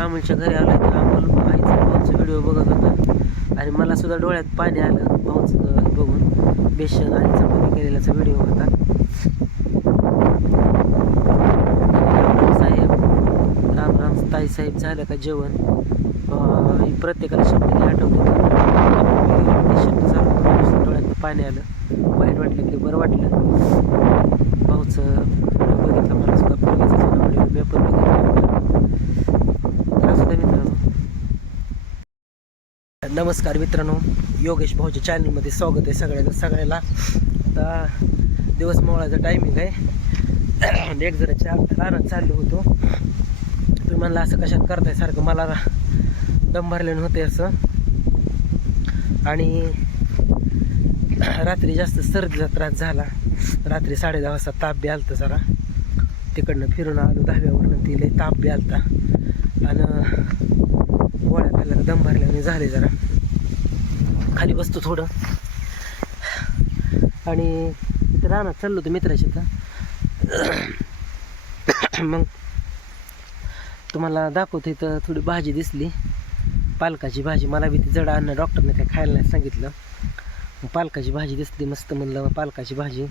अमोलच्या घरी आलो तर अमोल आईचा भाऊचा व्हिडिओ बघत होता. आणि मला सुद्धा डोळ्यात पाणी आलं भाऊच बघून. बेसन आणि चपाती केलेल्याचा व्हिडिओ होता. साहेब राम राम ताई साहेब झालं का जेवण? प्रत्येकाला शब्द लई आठवते शब्द चालू डोळ्यात पाणी आलं. वाईट वाटलं की बरं वाटलं. भाऊचं बघितलं मला सुद्धा. व्हिडिओ मी पण बघितला तर असू द्या मित्रांनो नमस्कार मित्रांनो योगेश भाऊच्या चॅनलमध्ये स्वागत आहे सगळ्या सगळ्याला आता दिवस मोळाचा टायमिंग आहे. एक जरा चार रानात चाललो होतो. तुम्ही म्हणला असं कशात करताय? सारखं मला दम भरल्यानं होते असं. आणि रात्री जास्त सर्दीचा त्रास झाला. रात्री साडे दहा वाजता ताप बी आलता जरा. तिकडनं फिरून आलो दहाव्यावरनं ती लई ताप बी आलता. आणि गोळ्या खाल्ल्या दम भरल्याने झाले जरा. खाली बसतो थोडं. आणि इथं रानात चाललो होतो मित्राच्या तर मग तुम्हाला दाखवतो इथं थोडी भाजी दिसली. पालकाची भाजी. मला बी ती जड अन्न डॉक्टरने काय खायला नाही सांगितलं. पालकाची भाजी दिसली मस्त म्हणलं पालकाची भाजी.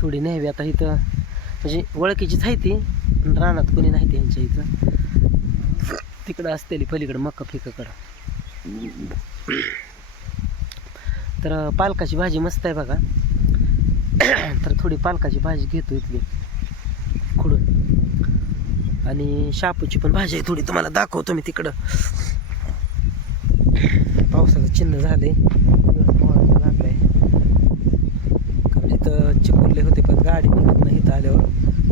थोडी न्यावी. आता इथं म्हणजे ओळखीचीच आहे ती रानात कोणी नाही त्यांच्या इथं. तिकडं असतेली पलीकडं मक्का फिकाकडं तर पालकाची भाजी मस्त आहे बघा. तर थोडी पालकाची भाजी घेतो इथली. खुडून. आणि शापूची पण भाजी आहे थोडी तुम्हाला दाखवतो मी तिकडं. पावसाचं चिन्ह झाले लागलंय कारण इथं चिकोरले होते पण गाडी निघत नाही इथं आल्यावर.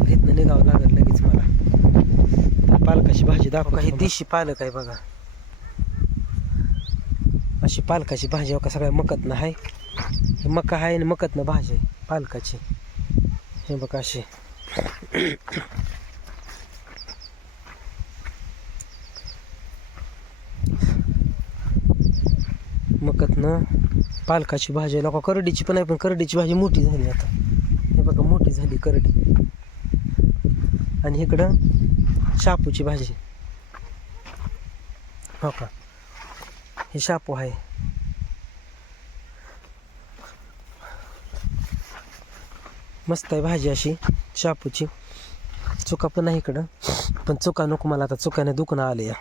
इथनं निघावं लागत लगेच मला. पालकाची भाजी दाखव ही देशी पालक आहे बघा. अशी पालकाची भाजी बघा सगळ्या मकतनं आहे. हे मका आहे आणि मकतनं भाजी आहे पालकाची. हे बघा अशी. मकतनं पालकाची भाजी आहे. लोक करडीची पण आहे पण करडीची भाजी मोठी झाली आता. हे बघा मोठी झाली करडी. आणि इकडं शापूची भाजी. हो का? हे शापू आहे. मस्त आहे भाजी अशी शापूची चुका पण आहे इकडं. पण चुका नको मला आता चुकाने दुखणं आले या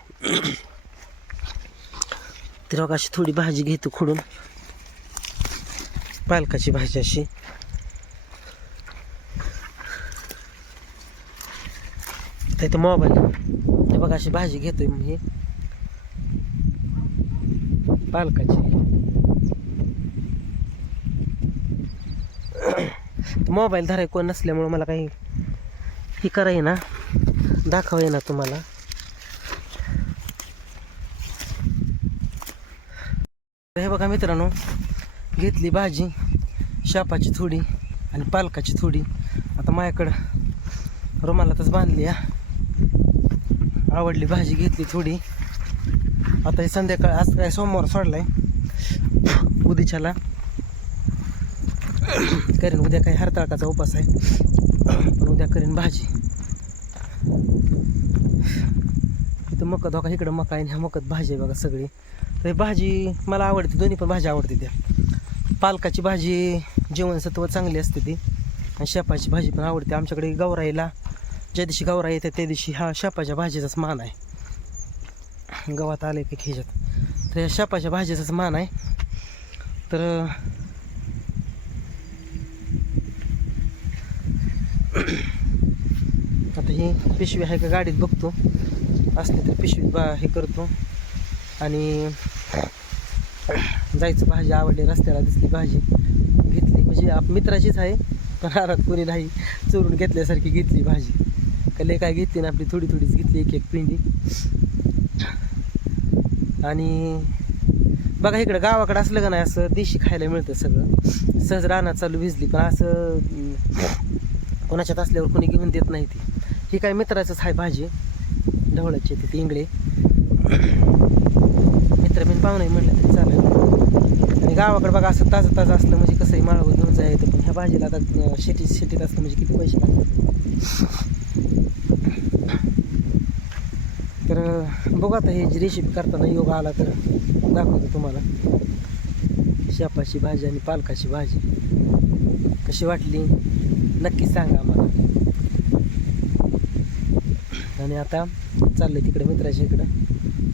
तर अशी थोडी भाजी घेतो खुडून. पालकाची भाजी अशी. तर मोबाईल हे बघा अशी भाजी घेतोय मी. पालकाची. मोबाईल धराय कोण नसल्यामुळं मला काही ही कराय ना दाखवाय ना तुम्हाला हे बघा मित्रांनो घेतली भाजी. शापाची थोडी आणि पालकाची थोडी. आता माझ्याकडं रुमालातच बांधली आहे आवडली भाजी घेतली थोडी. आता हे संध्याकाळ आज काय सोमवार सोडलाय. उद्याच्याला. करीन उद्या काही हरताळकाचा उपास आहे. पण उद्या करीन भाजी. इथं मकत हो का इकडं मका आहे आणि ह्या मकत भाजी आहे बघा सगळी. तर भाजी मला आवडते दोन्ही पण भाजी आवडते त्या. पालकाची भाजी जीवनसत्व चांगली असते ती. आणि शेपाची भाजी पण आवडते. आमच्याकडे गौराईला ज्या दिवशी गावरा येते त्या दिवशी हा शापाच्या भाजीचाच मान आहे. गवात आले की ह्याच्यात. तर या शेपाच्या भाजीचाच मान आहे. तर आता ही पिशवी आहे का गाडीत बघतो. असली तर पिशवीत बा हे करतो. आणि जायचं भाजी आवडली रस्त्याला दिसली भाजी घेतली. म्हणजे आप मित्राचीच आहे पण आरात कोणी नाही. चोरून घेतल्यासारखी घेतली भाजी. कले काय घेतली ना आपली थोडी थोडीच घेतली एक एक पिंडी. आणि बघा इकडं गावाकडं असलं का नाही असं देशी खायला मिळतं सगळं. सहज रानात चालू भिजली पण असं कोणाच्यात असल्यावर कोणी घेऊन देत नाही ती. ही काय मित्राचंच आहे भाजी. ढवळाची ती इंगळे. मित्र पण पाहुणे म्हणलं तरी चालेल. आणि गावाकडे बघा असं ताजं ताजं असलं म्हणजे कसंही माळावर घेऊन जायचं पण ह्या भाजीला आता शेती शेतीत असलं म्हणजे किती पैसे लागतात? तर बघू आता हे जी रेसिपी करताना योग आला तर दाखवतो तुम्हाला. शेपाची भाजी आणि पालकाची भाजी. कशी वाटली? नक्की सांगा आम्हाला. आणि आता चाललं तिकडे मित्राच्या इकडं.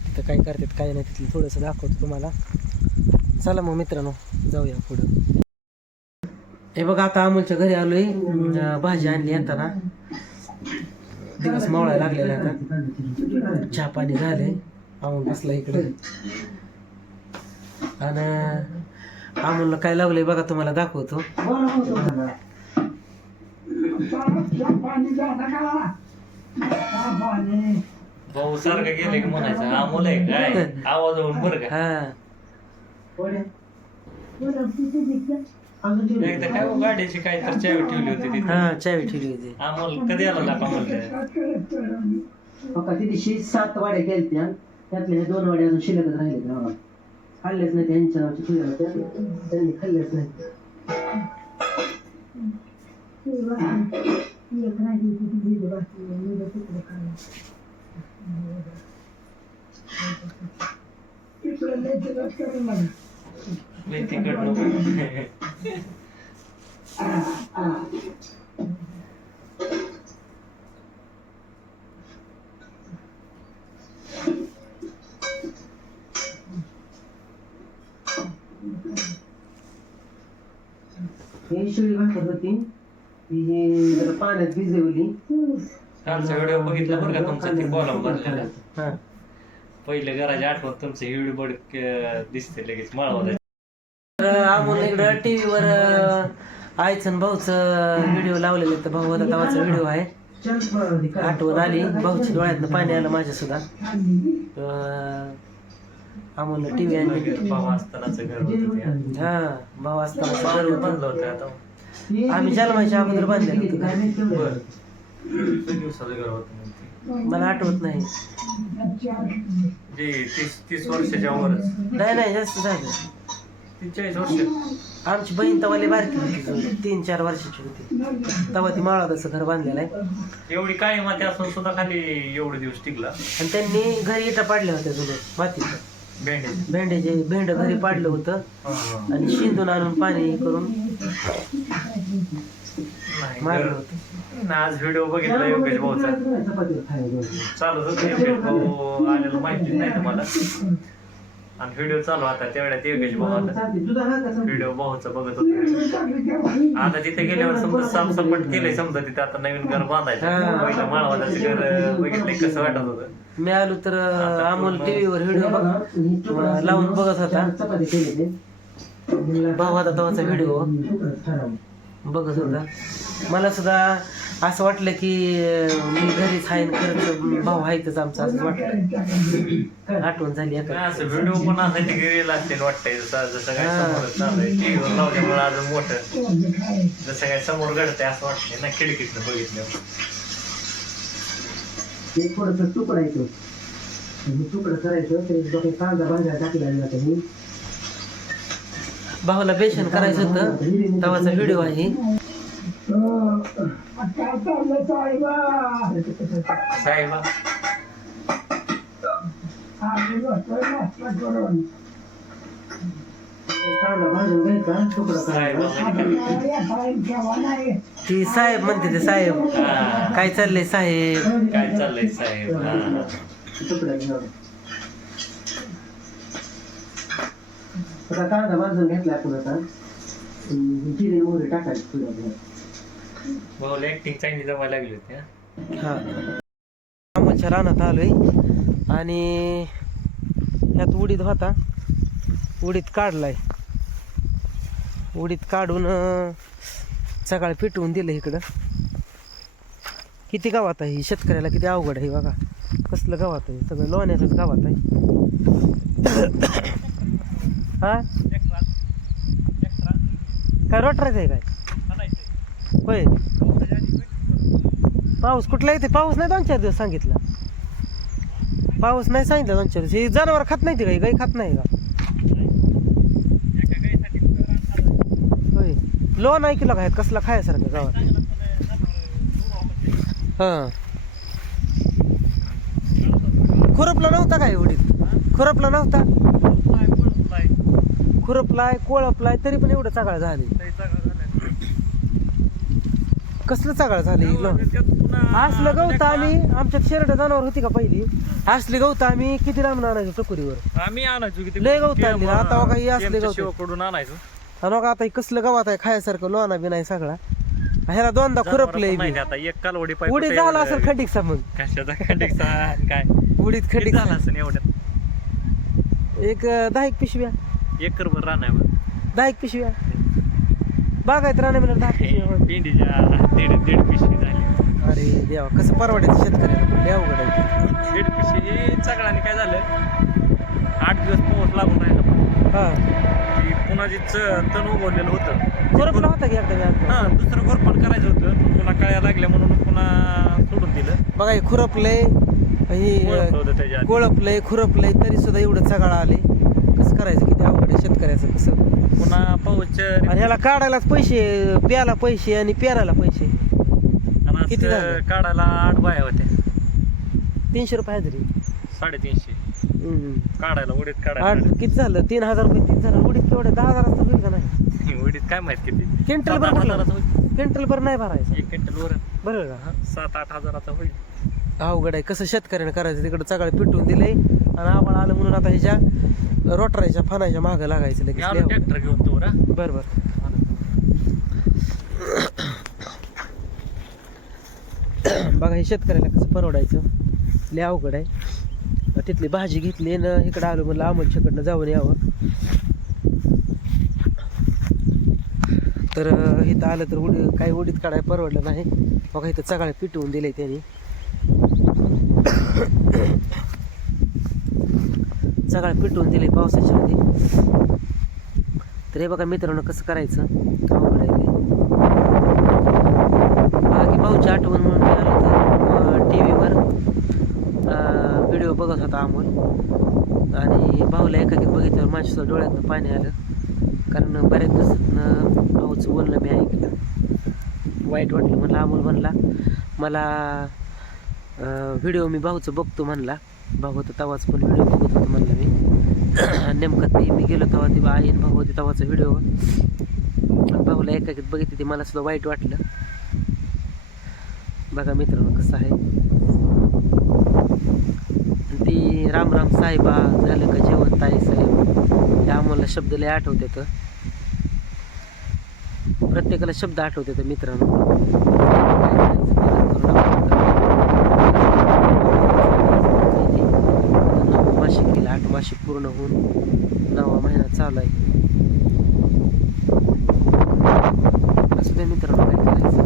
तिथं काय करतात काय नाही तिथलं थोडंसं दाखवतो तुम्हाला. चला मग मित्रांनो जाऊया पुढं. हे बघा आता अमोलच्या घरी आलोय. भाजी आणली येताना दिवस मावळायला लागलेला आता. चहा पाणी झाले अमोल बसला इकडे. आणि अमोलला काय लावलंय बघा तुम्हाला दाखवतो. भाऊ सारखं गेले की म्हणायचं? अमोल आहे काय? आवाज होऊन बरं का? हा. एकदा काय हो, गाडीची काय तर चावी ठेवली होती तिथे. हा चावी ठेवली होती. अमोल कधी आला ना का म्हणलं तिथे सात वाड्या केल्या त्यातल्या ह्या दोन वाड्या अजून शिल्लकच राहिले गावात खाल्लेच नाही त्यांच्या होत्या. त्यांनी खाल्लेच नाही लय तिखट नको. शिळी होती. ही जरा पाण्यात भिजवली. कालचा व्हिडिओ बघितला बरं का तुमचा ती कॉलम भरलेला हा. पहिले घराची आठवण तुमचं व्हिडिओ बड दिसते लगेच. माळवा तर आम्हाला इकडं टीव्हीवर आईचं आणि भाऊचं व्हिडिओ लावलेले तर भाऊ तेव्हाचा व्हिडिओ आहे. आठवण आली. भाऊच्या डोळ्यातनं पाणी आलं माझ्या सुद्धा आम्हाला टीव्ही आणली. भाऊ असतानाचं. हा भाऊ असताना बांधलं. बांधलं आम्ही जन्माच्या अगोदर बांधलेलं होतं. ते? मला आठवत नाही. जे तीस तीस वर्षाच्या वरच. नाही नाही जास्त झालं. तीस चाळीस वर्ष. आमची बहीण तवाली बारकी होती तीन चार वर्षाची होती. तेव्हा ती माळादाचं घर बांधलेलं आहे. एवढी काय माती असून सुद्धा खाली एवढे दिवस टिकला. आणि त्यांनी घरी इटा पाडल्या होत्या जुनं मातीचं. भेंडे. भेंड्याचे भेंड घरी पाडलं होतं. आणि शिंदून आणून पाणी करून मारलं होतं. ना आज व्हिडिओ बघितला योगेश भाऊचा. चालू होतं योगेश भाऊ आलेलं माहिती नाही तुम्हाला. आणि व्हिडिओ चालू होता त्यावेळेस योगेश भाऊ आता व्हिडिओ भाऊचा बघत होता. आता तिथे गेल्यावर समजा साफसपाट केलंय समजा तिथे आता नवीन घर बांधायचं. पहिलं माळवादाचं घर बघितलंय कसं वाटत होतं. मी आलो तर अमोल टीव्हीवर व्हिडिओ लावून बघत होता. भाऊ होता तेव्हाचा व्हिडिओ बघत होता. मला सुद्धा असं वाटलं की मी घरीच आहे आणि खरंच भाऊ आहेतच आमचा असं वाटलं. आठवण झाली असं व्हिडिओ पण असायचे रील असते वाटतंय जसं जसं काय हा. समोर चाललंय टीव्हीवर लावल्यामुळे अजून मोठं. जसं काय समोर घडतंय असं वाटतंय ना खिडकीतनं बघितलं ते थोडस तुकडायचं तुकडं करायचं ते कांदा भाज्या टाकल्या जातं. भाऊला बेसन करायचं होतं. तेव्हाचा व्हिडिओ आहे? ती साहेब म्हणते ते साहेब. काय चाललंय साहेब? काय चाललंय साहेब? हा. आता कांदा भाजून घेतला आपण आता जिरे मोहरी टाकायची थोड्या भाऊला ऍक्टिंग चांगली जमायला लागली होती हा. हा. आंबाच्या रानात आलोय आणि ह्यात उडीद होता. उडीद काढलाय. उडीद काढून अं, सकाळी पिटवून दिलं इकडं. किती गावात आहे? ही शेतकऱ्याला किती अवघड आहे बघा. कसलं गावात आहे? सगळं लोण्याचंच गावात आहे. हा? काय रोटरायचं आहे काय? होय. पाऊस कुठला येते पाऊस नाही दोन चार दिवस सांगितलं. पाऊस नाही सांगितलं दोन चार दिवस. हे जनावर खात नाही ते काही? गाई खात नाही का? होय. लोन आहे किलो काय कसला खायसारखं गावात? हां. खुरपला नव्हता काय एवढीत खुरपला नव्हता? खुरपलाय कोळपलाय तरी पण एवढं चागळ झाले. कसलं चागळ झाले असलं गवत आम्ही. आमच्यात शेरड जनावर होती का पहिली? असली गवत आम्ही. किती लांब आणायचो टकुरीवर? आम्ही आणायचो लय गवत आणली. आता बघा ही असली गवत. आणायचो. आणि आता कसलं गवत आहे खायसारखं. लोणा बी नाही सगळा. ह्याला दोनदा खुरपलंय उडीत झाला असेल खंडिकचा मग. कशाचा खंडिकचा? काय? उडीत खंडिक झाला असेल एवढ्यात. एक दहा एक पिशव्या. एकर भर राहणार मग दहा एक पिशव्या बागायत राहण्या म्हणलं दहा पिशव्या भेंडीच्या दीड दीड पिशवी झाली. अरे देवा कसं परवडायचं शेतकऱ्याला? आहे ते. दीड पिशवी हे काय झालं? आठ दिवस पाऊस लागून राहिला हा. पुन्हा जे च- तण उगवलेलं होतं खुरपला होता की एकदा आता. हा दुसरं घोरपण करायचं होतं पण पुन्हा कळ्या लागल्या म्हणून पुन्हा सोडून दिलं. बघा हे खुरपलंय ही ओळखलं होतं त्याच्या आधी. कोळपलंय खुरपलंय तरी सुद्धा एवढं चगाळ आले कसं करायचं? किती अवघड आहे शेतकऱ्याचं कसं? पुन्हा पाऊसच्या आणि ह्याला काढायलाच पैसे प्यायला पैसे आणि पेरायला पैसे. किती झालं? काढायला आठ बाया होत्या. तीनशे रुपये हजेरी साडेतीनशे. हम्म. काढायला उडीत आठ काढायला किती झालं? तीन हजार रुपये तीन झालं उडीत केवढं? दहा हजार असतं होईल का नाही? उडीत काय माहीत किती? क्विंटल सात भर आठ कुठलं? हजाराचं होईल. क्विंटल भर नाही भरायचं. एक क्विंटल वर बरोबर का? सात आठ हजाराचा होईल. अवघड आहे. कसं शेतकऱ्याने करायचं? तिकडं सगळं पिटून दिलंय. आणि आबाळ आलं म्हणून आता ह्याच्या रोटरायच्या फणाच्या मागं लागायचं लगेच. ट्रॅक्टर घेऊन तो बरं? बरं बघा हे शेतकऱ्याला कसं परवडायचं. लय अवघड आहे. तिथली भाजी घेतली ना इकडं आलो म्हणलं अमोलच्याकडनं जाऊन यावं. तर इथं आलं तर उडी काही उडीत काढाय परवडलं नाही. बघा इथं चगाळे पिटवून दिले त्यांनी. सगळं पिटवून दिले पावसाच्या आधी. तर हे बघा मित्रांनो कसं करायचं? अवघड आहे बाकी भाऊची आठवण म्हणून मी आलो तर टी व्हीवर व्हिडिओ बघत होता अमोल. आणि भाऊला एखादी बघितल्यावर माझ्या डोळ्यातनं पाणी आलं. कारण बऱ्याच दिवसातनं भाऊचं बोलणं मी ऐकलं. वाईट वाटलं म्हणलं अमोल म्हणला मला व्हिडिओ मी भाऊचं बघतो म्हणला. भाऊ होता तवाच पण व्हिडिओ बघत होतो म्हणलं मी. नेमकं ते मी गेलो तेव्हा ती आई आणि भाऊ होते तेव्हाचा व्हिडिओ भाऊला एकाकीत बघितली ती मला सुद्धा वाईट वाटलं. बघा मित्रांनो कसं आहे. ती राम राम साहेबा झालं का जेवण ताई साहेब. या आम्हाला शब्द लय आठवते तर प्रत्येकाला शब्द आठवते तर मित्रांनो काय करायचं, मेहनत करून आपण नऊ मासिक मासे पूर्ण होऊन नवा महिना चालू आहे. असं त्या मित्रांनो काय करायचं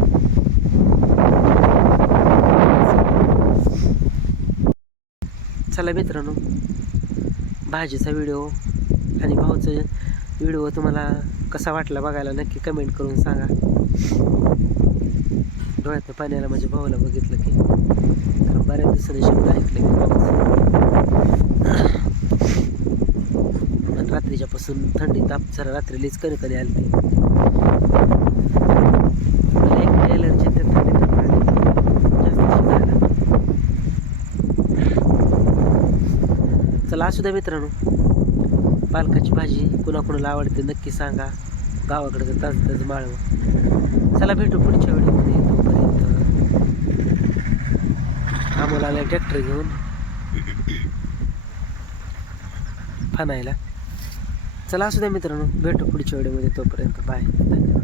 चला मित्रांनो भाजीचा व्हिडिओ आणि भाऊचा व्हिडिओ तुम्हाला कसा वाटला बघायला नक्की कमेंट करून सांगा. डोळ्यातनं पाण्याला माझ्या भावाला बघितलं की कारण बऱ्याच दिवसाने शब्द ऐकले मी भाऊचे. रात्रीच्या पासून थंडी ताप जरा रात्रीलीच कधी कधी आली ती मला एक एलर्जी त्या जास्त चला असू द्या मित्रांनो पालकाची भाजी कुणाकुणाला आवडते नक्की सांगा. गावाकडचं ताज ताज माळव. चला भेटू पुढच्या वेळेमध्ये तोपर्यंत आम्हाला आला ट्रॅक्टर घेऊन. फनायला. चला असू द्या मित्रांनो भेटू पुढच्या व्हिडिओमध्ये तोपर्यंत. बाय धन्यवाद.